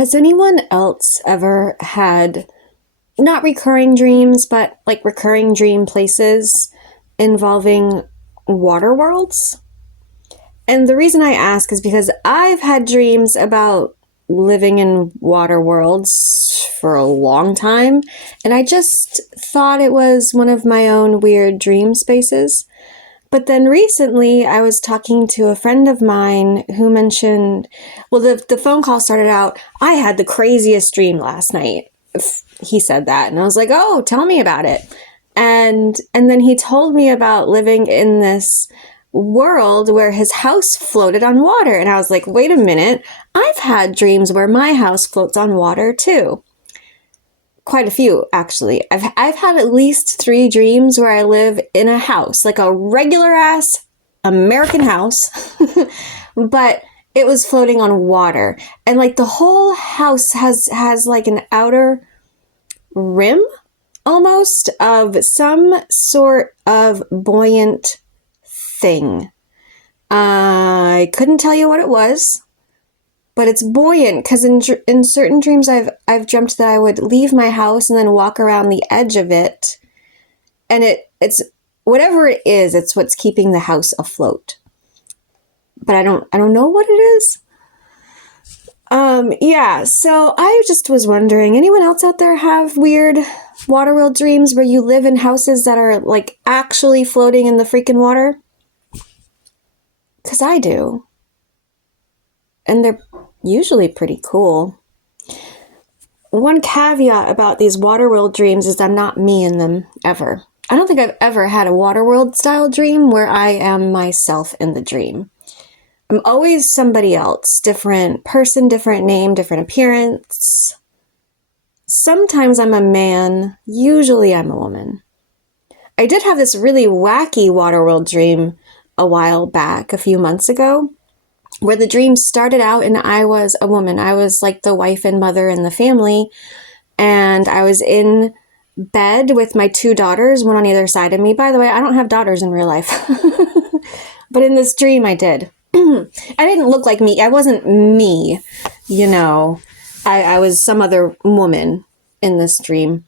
Has anyone else ever had not recurring dreams, but like recurring dream places involving water worlds? And the reason I ask is because I've had dreams about living in water worlds for a long time, and I just thought it was one of my own weird dream spaces. But then recently I was talking to a friend of mine who mentioned, well, the phone call started out, I had the craziest dream last night. He said that, and I was like, oh, tell me about it. And then he told me about living in this world where his house floated on water. And I was like, wait a minute, I've had dreams where my house floats on water too. Quite a few, actually. I've had at least 3 dreams where I live in a house, like a regular ass American house, but it was floating on water. And like the whole house has like an outer rim almost of some sort of buoyant thing. I couldn't tell you what it was. But it's buoyant because in certain dreams I've dreamt that I would leave my house and then walk around the edge of it, and it's whatever it is, it's what's keeping the house afloat. But I don't know what it is. Yeah. So I just was wondering, anyone else out there have weird waterworld dreams where you live in houses that are like actually floating in the freaking water? 'Cause I do. And they're usually pretty cool. One caveat about these waterworld dreams is I'm not me in them, ever. I don't think I've ever had a waterworld style dream where I am myself in the dream. I'm always somebody else, different person, different name, different appearance. Sometimes I'm a man, usually I'm a woman. I did have this really wacky waterworld dream a while back, a few months ago, where the dream started out and I was a woman. I was like the wife and mother in the family, and I was in bed with my 2 daughters, one on either side of me. By the way, I don't have daughters in real life, but in this dream I did. I didn't look like me. I wasn't me, you know. I was some other woman in this dream.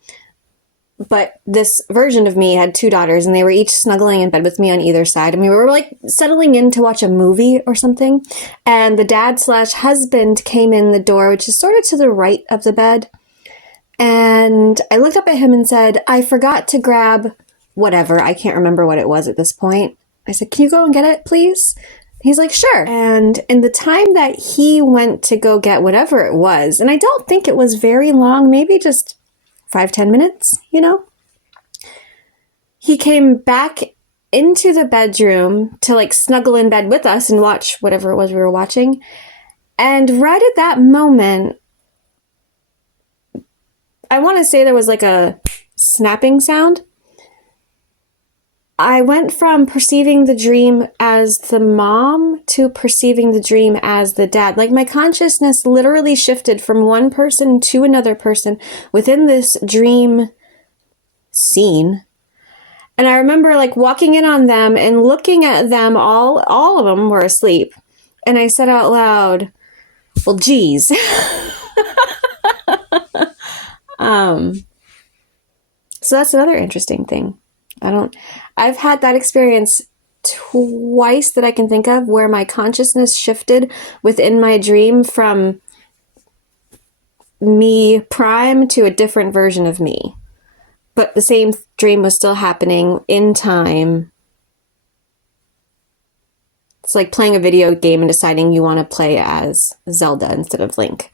But this version of me had 2 daughters, and they were each snuggling in bed with me on either side. And we were like settling in to watch a movie or something. And the dad/husband came in the door, which is sort of to the right of the bed. And I looked up at him and said, I forgot to grab whatever. I can't remember what it was at this point. I said, can you go and get it, please? He's like, sure. And in the time that he went to go get whatever it was, and I don't think it was very long, maybe just 5-10 minutes, you know? He came back into the bedroom to like snuggle in bed with us and watch whatever it was we were watching. And right at that moment, I want to say there was like a snapping sound. I went from perceiving the dream as the mom to perceiving the dream as the dad. Like my consciousness literally shifted from one person to another person within this dream scene. And I remember like walking in on them and looking at them, all of them were asleep. And I said out loud, well, geez. So that's another interesting thing. I've had that experience twice that I can think of where my consciousness shifted within my dream from me prime to a different version of me. But the same dream was still happening in time. It's like playing a video game and deciding you want to play as Zelda instead of Link.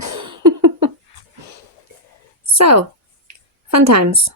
So, fun times.